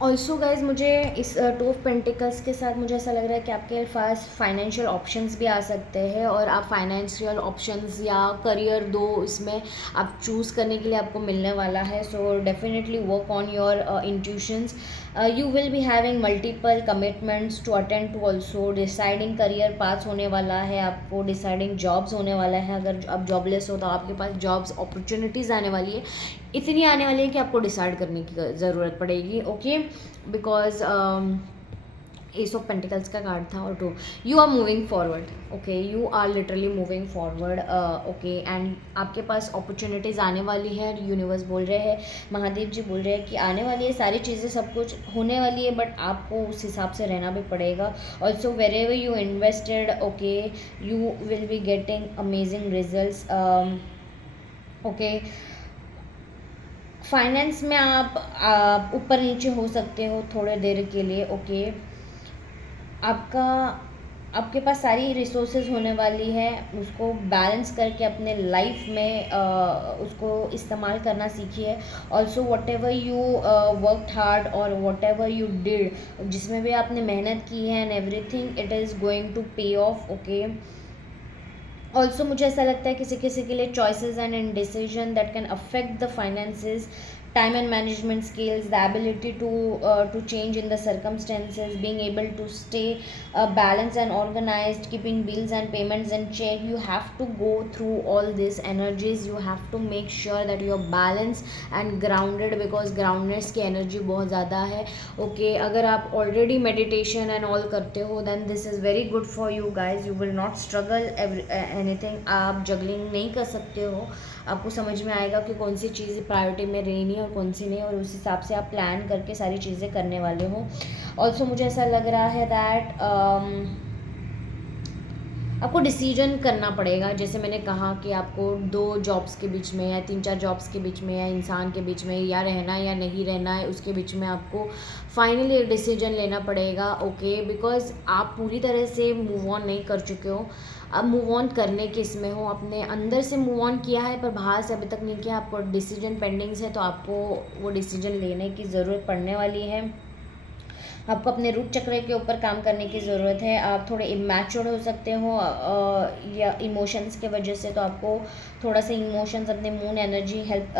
Also guys मुझे इस 2 ऑफ पेंटिकल्स के साथ मुझे ऐसा लग रहा है कि आपके पास फाइनेंशियल ऑप्शंस भी आ सकते हैं और आप फाइनेंशियल ऑप्शंस या करियर दो इसमें आप चूज़ करने के लिए आपको मिलने वाला है। So definitely work on your intuitions. You will be having multiple commitments to attend to also. Deciding career पास होने वाला है आपको, डिसाइडिंग जॉब्स होने वाला है। अगर आप जॉबलेस हो तो आपके पास जॉब्स अपॉर्चुनिटीज़ आने वाली है, इतनी आने वाली है कि आपको डिसाइड करने की ज़रूरत पड़ेगी। Okay, because ace of pentacles का कार्ड था और 2 you are moving forward. Okay, you are literally moving forward. Okay, and आपके पास अपॉर्चुनिटीज़ आने वाली है। यूनिवर्स बोल रहे हैं, महादेव जी बोल रहे हैं कि आने वाली है सारी चीज़ें, सब कुछ होने वाली है, बट आपको उस हिसाब से रहना भी पड़ेगा। Also wherever you invested, okay, you will be getting amazing results. Okay, finance में आप ऊपर नीचे हो सकते हो थोड़े देर के लिए। ओके, आपके पास सारी रिसोर्सेज होने वाली है, उसको बैलेंस करके अपने लाइफ में उसको इस्तेमाल करना सीखिए। Also whatever you worked hard और वट एवर यू डिड, जिसमें भी आपने मेहनत की है and everything it is going to pay off. Okay, also मुझे ऐसा लगता है किसी किसी के लिए choices and indecision that can affect the finances, time and management skills, the ability to change in the circumstances, being able to stay balanced and organized, keeping bills and payments in check. You have to go through all these energies. You have to make sure that you are balanced and grounded, because groundedness की energy बहुत ज़्यादा है। Okay, अगर आप already meditation and all करते हो then this is very good for you guys. You will not struggle anything. आप juggling नहीं कर सकते हो, आपको समझ में आएगा कि कौन सी चीज़ प्रायोरिटी में रहनी है और कौन सी नहीं, और उस हिसाब से आप प्लान करके सारी चीज़ें करने वाले हो। ऑल्सो मुझे ऐसा लग रहा है दैट आपको डिसीजन करना पड़ेगा। जैसे मैंने कहा कि आपको 2 जॉब्स के बीच में या 3-4 जॉब्स के बीच में या इंसान के बीच में या रहना है या नहीं रहना है, उसके बीच में आपको फाइनली एक डिसीजन लेना पड़ेगा, ओके। बिकॉज़ आप पूरी तरह से मूव ऑन नहीं कर चुके हो, अब मूव ऑन करने के इसमें हो। अपने अंदर से मूव ऑन किया है पर बाहर से अभी तक नहीं किया, आपको डिसीजन पेंडिंग्स है, तो आपको वो डिसीजन लेने की ज़रूरत पड़ने वाली है। आपको अपने रूट चक्र के ऊपर काम करने की ज़रूरत है। आप थोड़े इमैच्योर हो सकते हो या इमोशंस के वजह से, तो आपको थोड़ा सा इमोशंस, अपने मूड, एनर्जी, हेल्प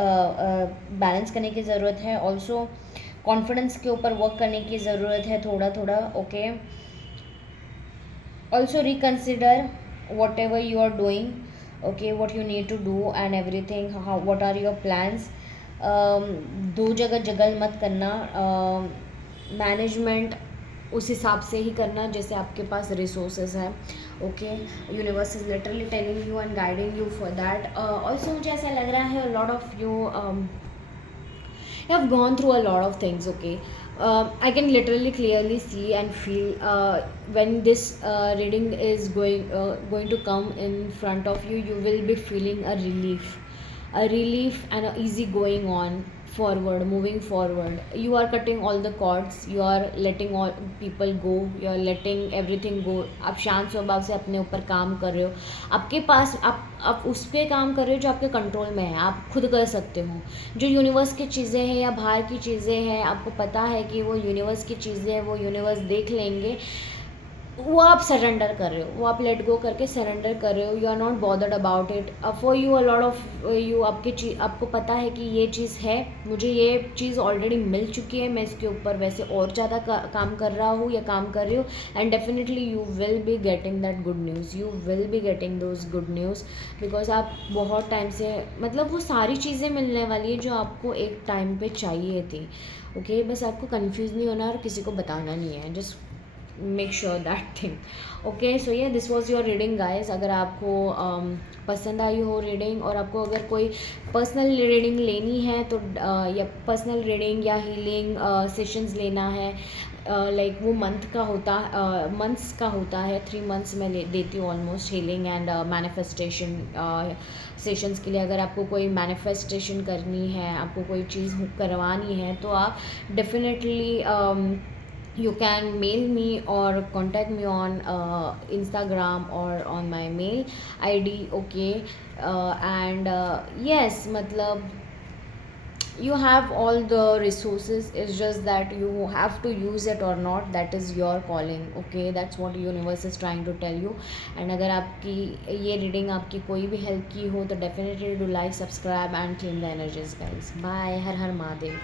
बैलेंस करने की ज़रूरत है। ऑल्सो कॉन्फिडेंस के ऊपर वर्क करने की ज़रूरत है थोड़ा थोड़ा, okay. Also reconsider whatever you are doing, okay, what you need to do and everything, how what are your plans. दो जगह जगल मत करना, मैनेजमेंट उस हिसाब से ही करना जैसे आपके पास रिसोर्सेज हैं, okay. Universe is literally telling you and guiding you for that. Also मुझे ऐसा लग रहा है lot of you have gone through a lot of things, okay. I can literally clearly see and feel when this reading is going to come in front of you, you will be feeling a relief and a easy going on forward, moving forward. You are cutting all the cords, you are letting all people go, you are letting everything go. आप शांत स्वभाव से अपने ऊपर काम कर रहे हो, आपके पास आप उस पर काम कर रहे हो जो आपके कंट्रोल में है, आप खुद कर सकते हो। जो यूनिवर्स की चीज़ें हैं या बाहर की चीज़ें हैं, आपको पता है कि वो यूनिवर्स की चीज़ें हैं, वो यूनिवर्स देख लेंगे, वो आप सरेंडर कर रहे हो, वो आप लेट गो करके सरेंडर कर रहे हो। You are not bothered about it. For you a lot of you, आपको पता है कि ये चीज़ है, मुझे ये चीज़ ऑलरेडी मिल चुकी है, मैं इसके ऊपर वैसे और ज़्यादा काम कर रहा हूँ या काम कर रही हूँ, and definitely you will be getting that good news, you will be getting those good news. Because आप बहुत टाइम से, मतलब वो सारी चीज़ें मिलने वाली है जो आपको एक टाइम पे चाहिए थी, ओके। बस आपको कंफ्यूज नहीं होना और किसी को बताना नहीं है, just make sure that thing, okay. So ये this was your reading guys. अगर आपको पसंद आई हो रीडिंग, और आपको अगर कोई पर्सनल रीडिंग लेनी है तो या पर्सनल रीडिंग या हीलिंग सेशंस लेना है, लाइक वो मंथ्स का होता है, 3 मंथ्स में देती हूँ almost healing and manifestation sessions के लिए। अगर आपको कोई मैनिफेस्टेशन करनी है, आपको कोई चीज़ करवानी है, तो आप definitely you can mail me or contact me on Instagram or on my mail ID, okay. And yes, matlab you have all the resources, it's just that you have to use it or not, that is your calling, okay. That's what universe is trying to tell you. and अगर आपकी ये reading आपकी कोई भी help की हो तो definitely do like, subscribe and claim the energies guys. Bye, Har Har Mahadev.